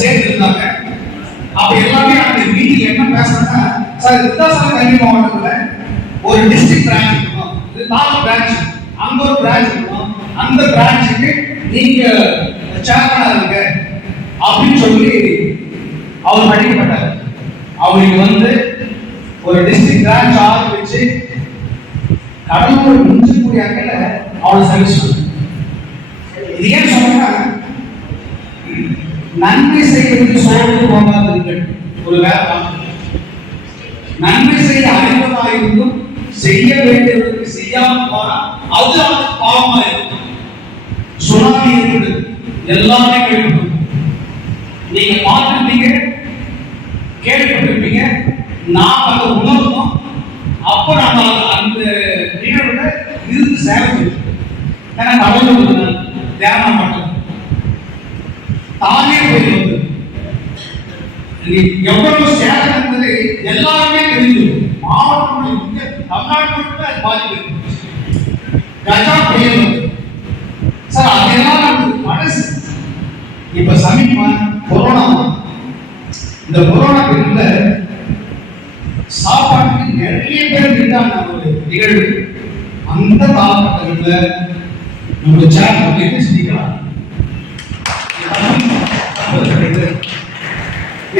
சேர்த்து இருந்தாங்க. அப்ப எல்லாமே அந்த மீட்டிங் என்ன பேசுறாங்கன்னா, சார் விருத்தாசலம் கல்வி மாவட்டத்துல ஒரு டிஸ்ட்ரிக்ட் பிரான்ச் இருக்கணும், இது தாலுகா பிரான்ச், அங்க ஒரு பிரான்ச் இருக்கணும், அந்த பிரான்ச்சுக்கு நீங்க சேர்மனா இருங்க அப்படின்னு சொல்லி அவர் படிக்கப்பட்டார். அவருக்கு ஒரு டிஸ்ட்ரிக்ட் பிரான்ச் ஆரம்பிச்சு கடலூர் மிஞ்சக்கூடிய அக்கல அவள் சர்வீஸ். இது ஏன் சொன்னா, நன்மை செய்வதற்கு சோர்ந்து போகாதீர்கள். ஒரு வேலை நன்மை செய்ய அறிவதாயிருந்தும் செய்ய வேண்டியதற்கு செய்யாமல் போனா அது அவனுக்கு பாவமா இருக்கும். சுனாமி இருக்குது, எல்லாமே கேள்விப்படும், நீங்க பார்த்துருப்பீங்க, கேள்விப்பட்டிருப்பீங்க. நாம் அதை உணர்ந்தோம். அப்ப நம்ம அந்த நிகழ்வுல இருந்து சேவை ஏன்னா கடவுள் தியானம் பண்ணது தானே போய் எவ்வளவு சேவை என்பது எல்லாருமே தெரிஞ்சு மாவட்டம் தமிழ்நாடு மட்டும் பாதிப்பு. கஜா புயல் சார், அதெல்லாம் நமக்கு மனசு. இப்ப சமீபமா கொரோனா, இந்த கொரோனா பீரியட்ல சாப்பாட்டுக்கு நிறைய பேர் இருந்தாங்க. ஒரு நிகழ்வு அந்த காலகட்டங்களில் நம்ம சேர் என்ன செஞ்சுக்கலாம்.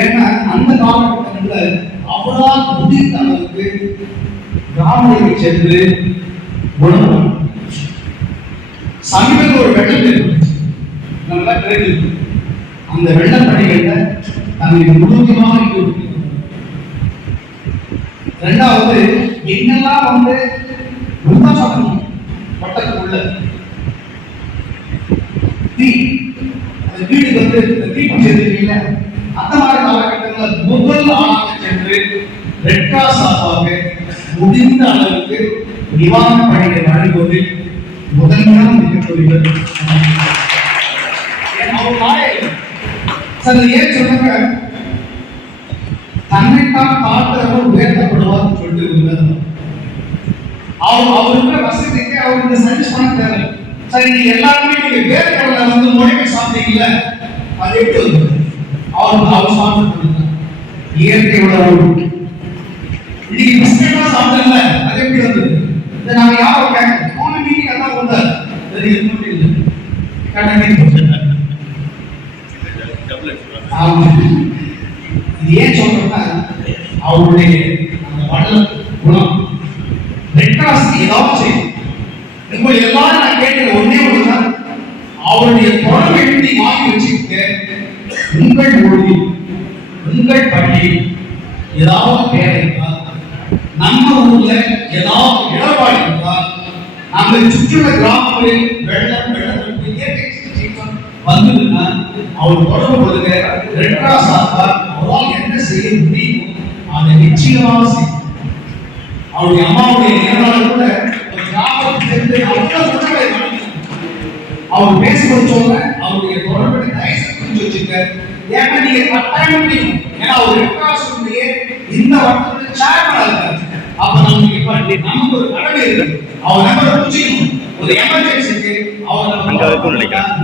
ஏன்னா அந்த காலகட்டங்களில் அவரால் முடிந்த அளவுக்கு கிராமங்களுக்கு சென்று உணவு. சமீபத்தில் ஒரு வெள்ளம் ஏற்பட்டுச்சு, நல்லா தெரிஞ்சு. அந்த வெள்ளப்படிகள்ல தன்னை முழுவதுமாக ஈடுபட்டு, ரெண்டாவது என்னெல்லாம் விருத்தாசலம் வட்டத்துக்குள்ள வீடு தீப்பு செஞ்சிருக்கீங்க. அந்த மாதிரி காலகட்டங்களில் முதல் ஆளாக சென்று ரெட் கிராஸ் சார்பாக முடிந்த அளவுக்கு நிவாரண பணிகளை வழங்குவதில் முதன்மையாக இருக்கக்கூடியவர். ஏன் சொல்லுங்க, தன்னைத்தான் பார்க்கிறவர் உயர்த்தப்படுவார் சொல்லிட்டு அவருக்கு வசதிக்கு அவருக்கு சர்வீஸ் பண்ண தேவை. சரி, நீங்க எல்லாருமே நீங்க வேர்க்கடலை முறைமை சாப்பிட்டீங்கல்ல, அது எப்படி வந்து அவர் சாப்பிட்டு இயற்கையோட இன்னைக்கு பிஸ்கெட்டா சாப்பிடல, அது எப்படி வந்தது? இதை நாங்க யாரும் கேட்க போன மீட்டிங் எல்லாம் வந்தார். சரி, இது இல்லை ஏன் சொல்றேன்னா, அவருடைய அந்த வள குணம் ரெட் கிராஸ் ஏதாவது செய்யும். உங்க எல்லாரும் நான் கேட்கிற ஒன்னே ஒண்ணுதான், அவருடைய குழந்தை எழுதி வாங்கி வச்சுக்க, உங்கள் மொழி உங்கள் பள்ளி ஏதாவது தேவை இருந்தால், நம்ம ஊர்ல ஏதாவது இடர்பாடு இருந்தால், நம்ம சுற்றுள்ள கிராமங்களில் வெள்ளம் வந்ததுன்னா அவர் தொடர்பு கொள்ளுங்க. ரெட் கிராஸ் அவரால் என்ன செய்ய முடியும் அதை நிச்சயமாக செய்யும். அவருடைய அம்மாவுடைய நேரால் கூட ஒரு கிராமத்திலிருந்து அவர் பேசுவது சொல்ல அவருடைய தொடர்பை தயவு செஞ்சு வச்சுக்க. ஏன்னா நீங்க கட்டாயம் முடியும். ஏன்னா அவர் ரெட் கிராஸ் இந்த வட்டத்தில் சேர்மனா இருக்காரு. அப்ப நமக்கு ஒரு கடமை இருக்கு. அவர் நம்பரை புரிஞ்சுக்கணும். ஒரு எமர்ஜென்சிக்கு அவர்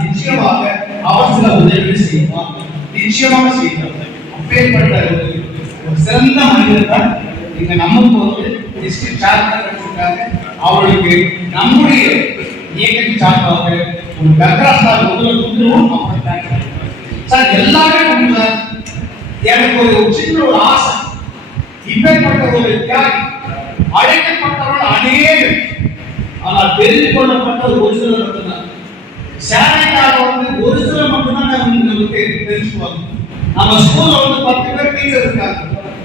நிச்சயமாக அவர் சில உதவிகளை செய்வார், நிச்சயமாக செய்வார். அப்பேற்பட்ட ஒரு சிறந்த மனிதர் தான் இங்க நமக்கு டிஸ்ட்ரிக்ட் சார்ஜ் கொடுத்திருக்காங்க. அவர்களுக்கு நம்முடைய இயக்கத்தின் சார்பாக ஒரு கர்ராஸ்தார் முதல்ல கொடுத்துருவோம். சார் எல்லாமே கொடுத்தார். எனக்கு ஒரு சின்ன ஒரு ஆசை, இப்பேற்பட்ட ஒரு தியாகி அழைக்கப்பட்டவர்கள் அநேகர், ஆனால் தெரிந்து கொள்ளப்பட்ட ஒரு சிலர் மட்டும்தான். சேவைக்காக ஒரு சிலர் மட்டும்தான் நமக்கு தெரிஞ்சுக்குவாங்க. நம்ம ஸ்கூல்ல 10 பேர் டீச்சர் இருக்காங்க,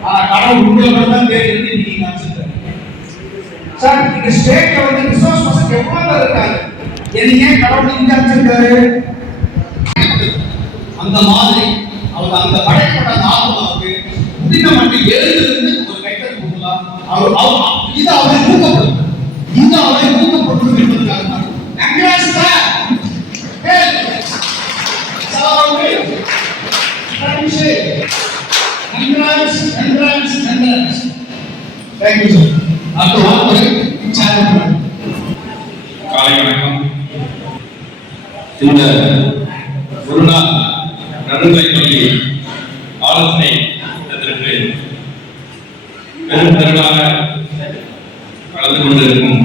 ஆனா கடவுள் உங்களை தான் தெரிஞ்சு நீங்க நினைச்சிருக்காங்க. சார், இந்த ஸ்டேட்ல ரிசோர்ஸ் பர்சன் எவ்வளவு இருக்காங்க, என்னையே கடவுள் இங்க வச்சிருக்காரு. அந்த மாதிரி அவர் அந்த படைப்பட்ட நாமத்துக்கு முடிந்த மட்டும் எழுதிருந்து ஒரு கைத்தறி கொடுக்கலாம். இது அவரை ஊக்கப்படுது, இது அவரை ஊக்கப்படுது என்பதற்காக காலை வணக்கம். இந்த ஒரு நாள் நடுநிலைப் பள்ளி ஆலோசனை கூட்டத்திற்கு பெரும் திரளாக கலந்து கொண்டிருக்கும்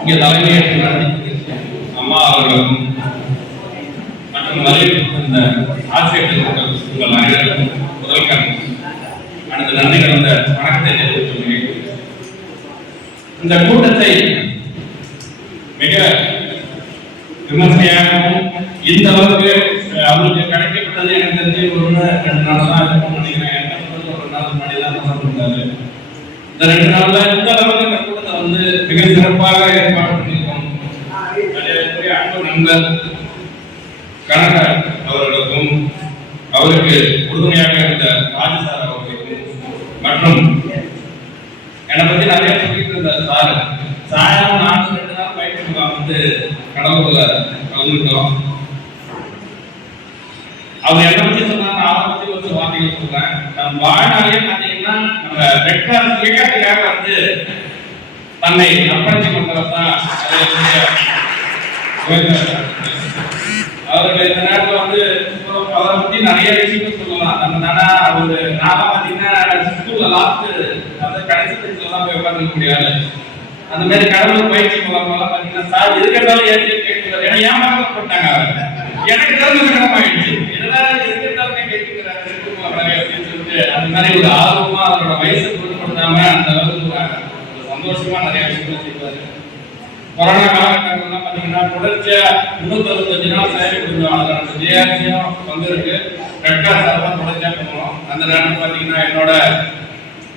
இங்கே தலைமையேற்று நடத்தி அம்மா அவர்களுக்கும் மற்றும் வரவேற்கின்ற ஆசிரியர்கள் உங்கள் அனைவருக்கும் முதல்கண் எனது நன்றி கலந்த வணக்கத்தை தெரிவித்துக் கொள்கிறேன். இந்த கூட்டத்தை மிக விமர்சையாகவும் இந்த அளவுக்கு அவருக்கு கிடைக்கப்பட்டது எனக்கு தெரிஞ்சு ஒரு 2 நாள் தான் இருக்கும்னு நினைக்கிறேன். ஒரு நாள் முன்னாடி தான் இருந்தாரு. இந்த 2 நாள்ல இந்த அளவுக்கு இந்த கூட்டத்தை வந்து மிக சிறப்பாக ஏற்பாடு பண்ணியிருக்கோம். அன்பு நண்பர் கனகர் அவர்களுக்கும் அவருக்கு உறுதுணையாக இருந்த ராஜசார் அவர்களுக்கும் மற்றும் என்னை பத்தி நிறைய சொல்லிட்டு இருந்த சாயம் 2 நாள் பயிற்சி முகாம் வந்து கடவுள்ல கலந்துட்டோம். அவர் என்னை பத்தி சொன்னாங்க, அவரை பத்தி ஒரு வார்த்தைகள் சொல்றேன். நம்ம வாழ்நாளையே பார்த்தீங்கன்னா நம்ம ரெட் கிராஸ் இயக்கத்துக்காக வந்து தன்னை அர்ப்பணிச்சு கொண்டவர் தான் அவர்கள் இந்த நேரத்தில் வந்து அவரை பத்தி நிறைய விஷயங்கள் சொல்லலாம். நம்ம தானே அவரு நாம பார்த்தீங்கன்னா ஸ்கூல்ல லாஸ்ட் அதாவது கடைசி பெஞ்சில் தான் போய் உட்காந்துக்க முடியாது. அந்த மாதிரி கடவுள் பயிற்சி மூலமெல்லாம் பார்த்தீங்கன்னா சார் எதுக்கெல்லாம் ஏற்றி கேட்கிறார். ஏன்னா ஏமாற்றப்பட்டாங்க. எனக்கு தெரிஞ்ச ஆயிடுச்சு இதெல்லாம் எதுக்கெல்லாமே கேட்கிறாரு அப்படின்னு சொல்லிட்டு அந்த மாதிரி ஒரு ஆர்வமா அவரோட வயசை பொருட்படுத்தாம அந்த அளவுக்கு ஒரு சந்தோஷமா நிறைய விஷயங்கள் செய்வாரு. கொரோனா காலகட்டங்கள்லாம் பார்த்தீங்கன்னா தொடர்ச்சியா 365 நாள் சேவை கொடுத்தோம். அதில் அந்த ஜேஆர்சியும் வந்திருக்கு. ரெட் கிராஸ் சார்பாக தொடர்ச்சியா பண்ணுவோம். அந்த நேரம் பார்த்தீங்கன்னா என்னோட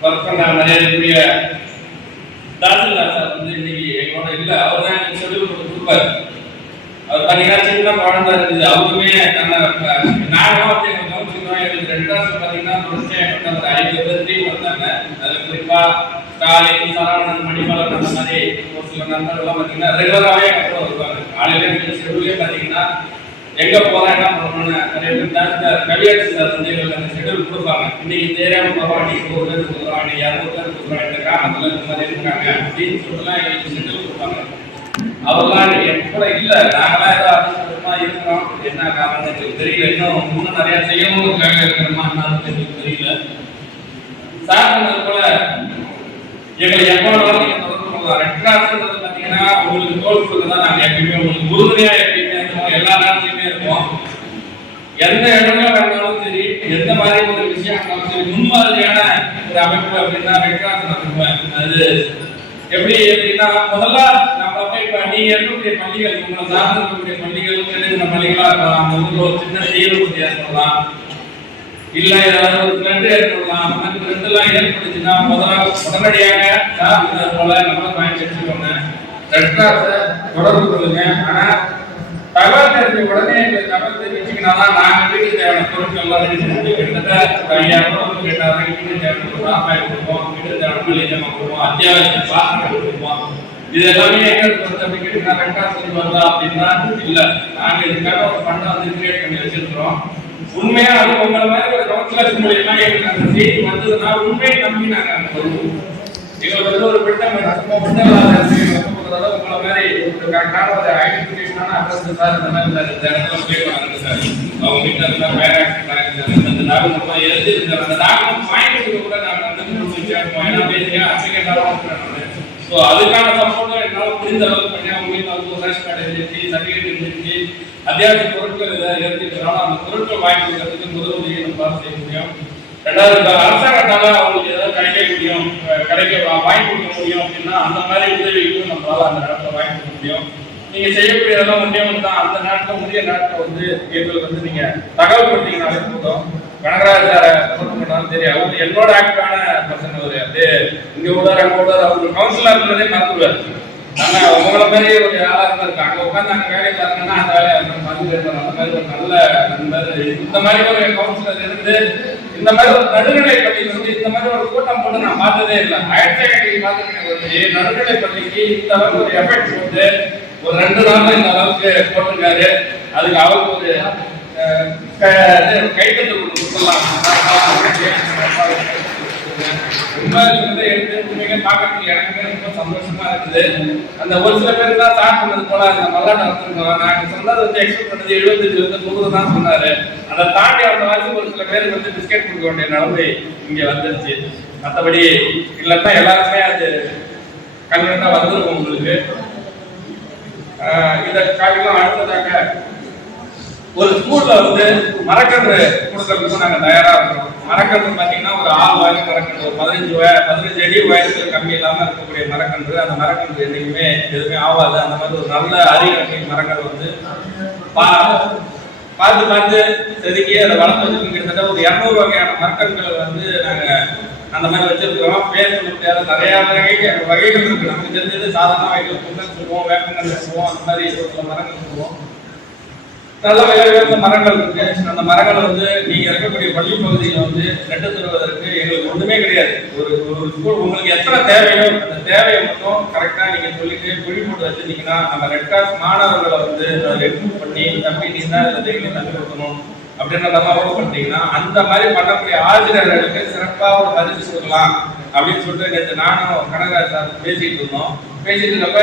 ஒர்க் பண்ண மரியாதைக்குரிய தாசில்தார் சார் வந்து இன்னைக்கு எங்களோட இல்லை. அவர் தான் எனக்கு ஷெட்யூல் கொடுப்பாரு. அவர் பார்த்தீங்கன்னா சின்ன குழந்தை இருக்குது. அவருமே நானும் வந்து எங்க கவுன்சிலரும் எங்களுக்கு 2 கிளாஸ் பார்த்தீங்கன்னா தொடர்ச்சியா ஒரு 50 பேர் டீம் வந்தாங்க. அதில் குறிப்பா காலையில் சரவணன் மணிமலன் அந்த மாதிரி ஒரு சில நண்பர்கள்லாம் பார்த்தீங்கன்னா ரெகுலராகவே அப்புறம் வருவாங்க. காலையில ஷெட்யூலே பார்த்தீங்கன்னா எங்க போறோம் என்ன பண்ணணும்னு நிறைய பேர் கவியாட்சி சார் வந்து எங்களுக்கு அந்த ஷெட்யூல் கொடுப்பாங்க. இன்னைக்கு தெரியாம போறோம், இன்னைக்கு 100 பேர் கொடுக்குறோம், இன்னைக்கு 200 பேர் கொடுக்குறோம், இந்த கிராமத்துல இந்த மாதிரி இருக்காங்க அப்படின்னு சொல்லிட்டுலாம் எங்களுக்கு ஷெட்யூல் கொடுப்பாங்க. அவர்லாம் இன்னைக்கு கூட இல்லை. நாங்களாம் ஏதோ அதிர்ஷ்டமா இருக்கிறோம். என்ன காரணம் எங்களுக்கு தெரியல. இன்னும் நிறைய செய்யணும்னு இருக்கிறோமா எங்களுக்கு தெரியல. சார் போல எங்களை எப்போ நீங்க தொடர்பு கொள்ளலாம். ரெட் கிராஸ்ன்றது பார்த்தீங்கன்னா உங்களுக்கு தோல் சொல்லுதான் நாங்கள் எப்பயுமே உங்களுக்கு உறுதுணையா எப்பயுமே இருக்கோம். எல்லா நேரத்துலையுமே இருக்கோம். எந்த இடத்துல இருந்தாலும் சரி, எந்த மாதிரி ஒரு விஷயம் இருந்தாலும் சரி, முன்மாதிரியான ஒரு அமைப்பு அப்படின்னா ரெட் கிராஸ் நடத்துவேன். அது எப்படி அப்படின்னா முதல்ல நம்ம போய் இப்போ நீங்க இருக்கக்கூடிய பள்ளிகள் உங்களை சார்ந்து இருக்கக்கூடிய பள்ளிகள் தெரிஞ்ச பள்ளிகளா இருக்கலாம். அந்த ஊர்ல ஒரு சின்ன தீவிர பற்றி ஏற்படலாம், இல்ல ஏதாவது ஒரு ஃப்ரெண்டு ஏற்படலாம். அந்த மாதிரி ஃப்ரெண்ட் எல்லாம் ஏற்படுச்சுன்னா முதல்ல உடனடியாக சார் போல நம்ம வாங்கி வச்சுக்கோங்க. ரெட் கிராஸை தொடர்பு கொள்ளுங்க. ஆனா தகவல் தெரிஞ்ச உடனே தகவல் தெரிவிச்சிங்கன்னா தான் நாங்கள் வீட்டுக்கு தேவையான பொருட்கள் எல்லாம் ரெடி செஞ்சு கிட்டத்தட்ட 5000 ரூபாய் கேட்டாங்க. வீட்டுக்கு தேவையான ஆப்பாய் கொடுப்போம், வீட்டுக்கு தேவையான மளிகை ஜாமான் கொடுப்போம், அத்தியாவசிய பாத்திரங்கள் கொடுப்போம். இது எல்லாமே எங்க பொறுத்த அப்படி கேட்டீங்கன்னா ரெட் கிராஸ் சொல்லி வரலாம் அப்படின்னா இல்ல. நாங்கள் இதுக்காக ஒரு ஃபண்டை வந்து கிரியேட் பண்ணி வச்சிருக்கிறோம். உண்மையா அது உங்களை மாதிரி ஒரு கவுன்சிலர் மூலியமா எங்களுக்கு அந்த செய்தி வந்ததுன்னா உண்மையை நம்பி நாங்கள் அங்கே வருவோம். எங்களுக்கு வந்து ஒரு பிட்டம் உங்களை மாதிரி ஒரு கரெக்டான ஒரு ஐடென்டிஃபிகேஷனான அட்ரஸ் சார் இந்த மாதிரி இந்த இடத்துல போயிடுவாங்க சார். அவங்க வீட்டில் இருந்தா பேர் ஆக்சிடென்ட் அந்த டாக்குமெண்ட் எழுதிருந்தார். அந்த டாக்குமெண்ட் வாங்கிட்டு கூட நாங்கள் வந்து சேர்ப்போம். ஏன்னா பேசியா அப்ளிகேட்டாக ஸோ அதுக்கான சப்போர்ட்டும் என்னால் முடிந்த அளவுக்கு பண்ணி அவங்க வீட்டில் வந்து ஒரு ரேஷன் கார்டு எழுதிச்சு, சர்டிஃபிகேட் எழுதிச்சு, அத்தியாவசிய பொருட்கள் ஏதாவது எழுதிருக்கிறோம். அந்த பொருட்கள் வாங்கி கொடுக்கறதுக்கு முதல் உதவியை நம்ம செய்ய முடியும். 2வது அரசாங்கத்தால அவங்களுக்கு ஏதாவது வாங்கி கொடுக்க முடியும் அப்படின்னா அந்த மாதிரி உதவிகளும் நம்மளால அந்த நேரத்தில் வாங்கி கொடுக்க முடியும். நீங்க செய்யக்கூடியதெல்லாம் முக்கியம் தான். அந்த நேரத்தில் உரிய நேரத்தில் வந்து எங்களுக்கு வந்து நீங்க தகவல் கொடுத்தீங்கன்னாலே போதும். கனகராஜ் சாரை தொடர்பு பண்ணாலும் சரி, அவரு என்னோட ஆக்டிவான பர்சன். அவரு அப்படியே இங்க விடாரு அங்க விடாரு. அவரு கவுன்சிலர் இருந்ததே மறந்துடுவார். ஆனா உங்களை மாதிரி ஒரு ஆளா இருந்திருக்கு. அங்க உட்காந்து அங்க வேலையில் இருந்தாங்கன்னா அந்த வேலையை மறந்துடுவார். அந்த மாதிரி ஒரு நல்ல நண்பர். இந்த மாதிரி ஒரு கவுன்சிலர் இருந்து இந்த மாதிரி ஒரு நடுநிலை பள்ளி வந்து இந்த மாதிரி ஒரு கூட்டம் போட்டு நான் பார்த்ததே இல்லை. 1000 பார்த்துருக்கேன். நடுநிலை பள்ளிக்கு இந்த அளவுக்கு ஒரு எஃபெக்ட் வந்து ஒரு 2 நாள்ல இந்த அளவுக்கு போட்டிருக்காரு. அதுக்கு அவருக்கு ஒரு கைத்தட்டு கொடுக்கலாம். கொடுத்துருங்க. ரொம்ப சிலதை எடுத்து உண்மையாக பார்க்கறதுக்கு எனக்குமே ரொம்ப சந்தோஷமா இருக்குது. அந்த ஒரு சில பேர் தான் ஸ்டார்ட் பண்ணது போல அந்த மல்லாட்டம் வச்சுருந்தோம். நாங்கள் சொன்னது வந்து எக்ஸ்பெக்ட் பண்ணது 75 தான் சொன்னாரு. அதை தாண்டி அந்த மாதிரி ஒரு சில பேருக்கு வந்து பிஸ்கெட் கொடுக்க வேண்டிய நிலைமை இங்கே வந்துருச்சு. மற்றபடி இல்லைன்னா எல்லாருமே அது கன்வென்ட்டாக வந்துருக்கும் உங்களுக்கு. இதை காட்டிலும் அடுத்ததாக ஒரு ஸ்கூல்ல வந்து மரக்கன்று கொடுக்கறதுக்கும் நாங்கள் தயாரா இருக்கிறோம். மரக்கன்று பார்த்தீங்கன்னா ஒரு 6 வயது மரக்கன்று, ஒரு 15 அடி உயரத்துக்கு கம்மி இல்லாமல் இருக்கக்கூடிய மரக்கன்று. அந்த மரக்கன்று என்னைக்குமே எதுவுமே ஆகாது. அந்த மாதிரி ஒரு நல்ல அரிய மரங்கள் வந்து பார்த்து செதுக்கி அதை வளர்த்து வச்சிருக்கோம். கிட்டத்தட்ட ஒரு 200 வகையான மரக்கன்றுகள் வந்து நாங்கள் அந்த மாதிரி வச்சிருக்கிறோம். பேர் சொல்ல முடியாத நிறைய வகைகள் இருக்கு. நமக்கு தெரிஞ்சது சாதாரண வகைகள் புங்கன்னு சொல்லுவோம், வேப்பங்கன்று சொல்லுவோம், அந்த மாதிரி ஒரு சில மரங்கள் சொல்லுவோம். நல்ல விலை உயர்ந்த மரங்கள் இருக்கு. அந்த மரங்களை வந்து நீங்க இருக்கக்கூடிய பள்ளி பகுதியில் வந்து நட்டு தருவதற்கு எங்களுக்கு ஒன்றுமே கிடையாது. ஒரு ஸ்கூல் உங்களுக்கு எத்தனை தேவையோ அந்த தேவையை மட்டும் கரெக்டா நீங்க சொல்லிட்டு குழி போட்டு வச்சிருந்தீங்கன்னா நம்ம ரெட் கிராஸ் மாணவர்களை வந்து ரெக்ரூட் பண்ணி தம்பி நீ தான் இதில் டெய்லி தண்ணி ஊற்றணும் அப்படின்றதெல்லாம் ஒர்க் பண்ணிட்டீங்கன்னா அந்த மாதிரி பண்ணக்கூடிய ஆசிரியர்களுக்கு சிறப்பாக ஒரு பரிசு கொடுக்கலாம் அப்படின்னு சொல்லிட்டு நேற்று நானும் கனகராஜ் சார் பேசிட்டு இருந்தோம். பேசிட்டு இருக்கப்ப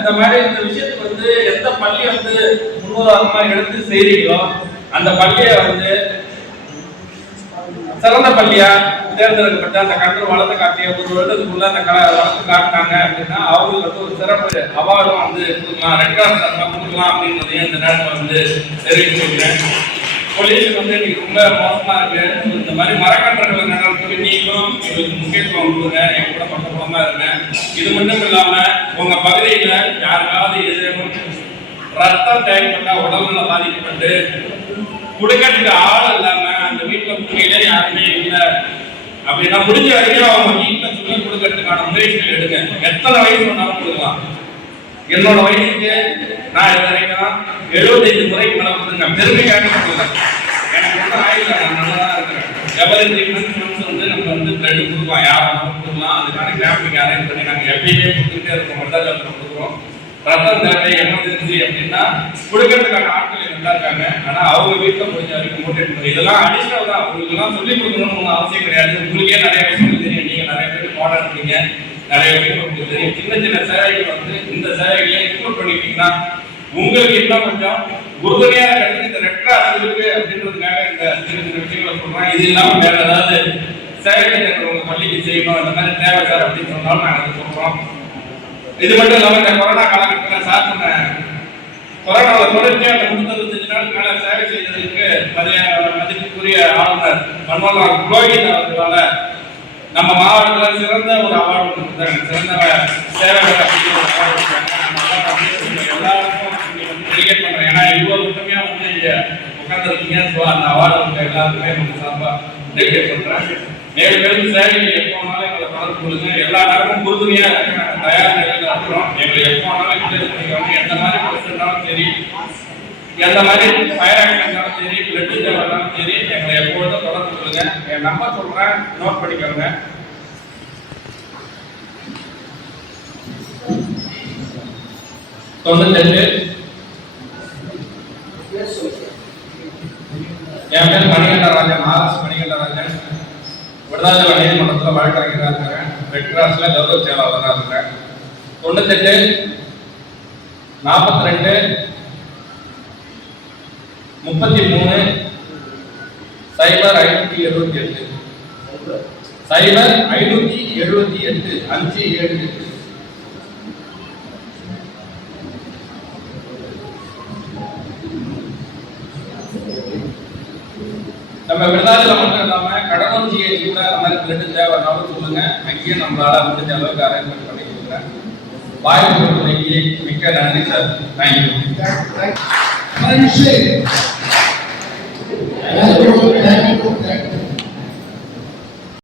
இந்த மாதிரி இந்த விஷயத்துக்கு வந்து எந்த பள்ளி வந்து முன்னுதாரணமா எடுத்து செய்றீங்களோ அந்த பள்ளியை வந்து சிறந்த பள்ளியா தேர்ந்தெடுக்கப்பட்ட அந்த கன்று வளர்த்து காட்டிய ஒரு வருடத்துக்குள்ள அந்த வளர்த்து காட்டினாங்க அப்படின்னா அவங்களுக்கு வந்து ஒரு சிறப்பு அவார்டும் வந்து கொடுக்கலாம், ரெட் கிராஸ் கொடுக்கலாம் அப்படின்றதையும் இந்த நேரத்தில் வந்து தெரிவிச்சுக்கிறேன். பொலியூஷன் வந்து இன்னைக்கு ரொம்ப மோசமா இருக்கு. இந்த மாதிரி மரக்கன்றுகள் நடவடிக்கை நீங்களும் எங்களுக்கு முக்கியத்துவம் கொடுங்க, எங்க கூட பக்கமா இருங்க. இது மட்டும் இல்லாம உங்க பகுதியில யாருக்காவது எதிரும் ரத்தம் தேவைப்பட்ட உடல்நல பாதிக்கப்பட்டு குடுக்கத்துக்கு ஆள் இல்லாம அந்த வீட்டுல முன்னிலே யாருமே இல்லை அப்படின்னா முடிஞ்ச வரைக்கும் அவங்க வீட்டுல சொல்லி கொடுக்கறதுக்கான முயற்சிகள் எடுங்க. எத்தனை வயசு வேணாலும் கொடுக்கலாம். என்னோட வயசுக்கு நான் இது வரைக்கும் 75 முறைக்கு மேல கொடுத்துங்க. பெருமைக்காக கொடுக்குறேன். எனக்கு ஒன்றும் ஆயில, நான் நல்லா தான் இருக்கிறேன். எவ்வளவு ட்ரீட்மெண்ட் வந்து நம்ம வந்து பிளட் கொடுக்கலாம், யாரும் கொடுக்கலாம். அதுக்கான கேம்பிங் அரேஞ்ச் பண்ணி நாங்கள் எப்பயுமே கொடுத்துட்டே இருக்கோம். மருதாஜத்தில் கொடுக்குறோம். ரத்தம் தேவை எமர்ஜென்சி அப்படின்னா கொடுக்கறதுக்கான ஆட்கள் நல்லா இருக்காங்க. ஆனா அவங்க வீட்டில் முடிஞ்ச வரைக்கும் மோட்டிவேட் பண்ணுங்க. இதெல்லாம் அடிஷனல் தான். உங்களுக்கு எல்லாம் சொல்லிக் கொடுக்கணும்னு அவசியம் கிடையாது. உங்களுக்கே நிறைய விஷயங்கள் தெரியும். நீங்க நிறைய பேர் மாடல் இருக்கீங்க, நிறைய விஷயங்கள் உங்களுக்கு தெரியும். சின்ன சின்ன சேவைகள் வந்து இந்த சேவைகளை இன்க்ளூட் பண்ணிட்டீங்கன்னா உங்களுக்கு இன்னும் கொஞ்சம் உறுதுணையாக இருக்கிறது. இந்த ரெட் கிராஸ் இருக்கு அப்படின்றதுக்காக இந்த சின்ன சின்ன விஷயங்களை சொல்றேன். இது இல்லாம வேற ஏதாவது சேவைகள் உங்க பள்ளிக்கு செய்யணும், இந்த மாதிரி தேவை சார் அப்படின்னு சொன்னாலும் நாங்கள் அதை சொல்றோம். இது மட்டும் இல்லாம இந்த கொரோனா காலகட்டத்தில் சார் சொன்ன கொரோனாவில் தொடர்ச்சியாக அந்த 365 நாள் மேல சேவை செய்ததற்கு மதிப்புக்குரிய ஆளுநர் மன்மோகன் புரோஹித் அவர்களால நம்ம மாவட்டத்தில் சிறந்த ஒரு அவார்டு கொடுத்தாங்க. சிறந்த சேவை எல்லாருக்கும் டெலிகேட் பண்றேன். ஏன்னா இவ்வளவு மட்டுமே வந்து இங்க உட்கார்ந்துருக்கீங்க. ஸோ அந்த அவார்டு எல்லாருக்குமே நம்ம சார்பா டெலிகேட் பண்றேன். மேலும் சேவைகள் எப்போனாலும் எங்களை தொடர்பு கொடுங்க. எல்லா நேரமும் உறுதுணையா நாங்கள் தயார் நிலையில் இருக்கிறோம். எங்களை எப்போனாலும் பண்ணிக்கோங்க. எந்த மாதிரி பிரச்சனைனாலும் சரி, எந்த மாதிரி ஃபயர் ஆக்ட் இருந்தாலும் சரி, பிளட் இருந்தாலும் சரி, எங்களை எப்பொழுதும் தொடர்பு கொள்ளுங்க. என் நம்பர் சொல்றேன், நோட் பண்ணிக்கோங்க. 98. என் பேர் மணிகண்டராஜன், ஆர்எஸ் மணிகண்டராஜன். விடுதலை நீதிமன்றத்தில் வழக்கறிஞராக இருக்கிறேன். ரெட் கிராஸ்ல கௌரவ செயலாளராக இருக்கிறேன். 98 42 33 0578 0578 57. நம்ம விருதாச்சலம் மட்டும் இல்லாம கடலூர் ஜிஹெச் கூட அந்த மாதிரி பிளட் தேவைன்னாலும் சொல்லுங்க. அங்கேயும் நம்மளால முடிஞ்ச அளவுக்கு அரேஞ்ச்மெண்ட் பண்ணி கொடுக்குறேன். வாய்ப்பு கொடுத்தீங்க, மிக்க நன்றி சார். தேங்க்யூ.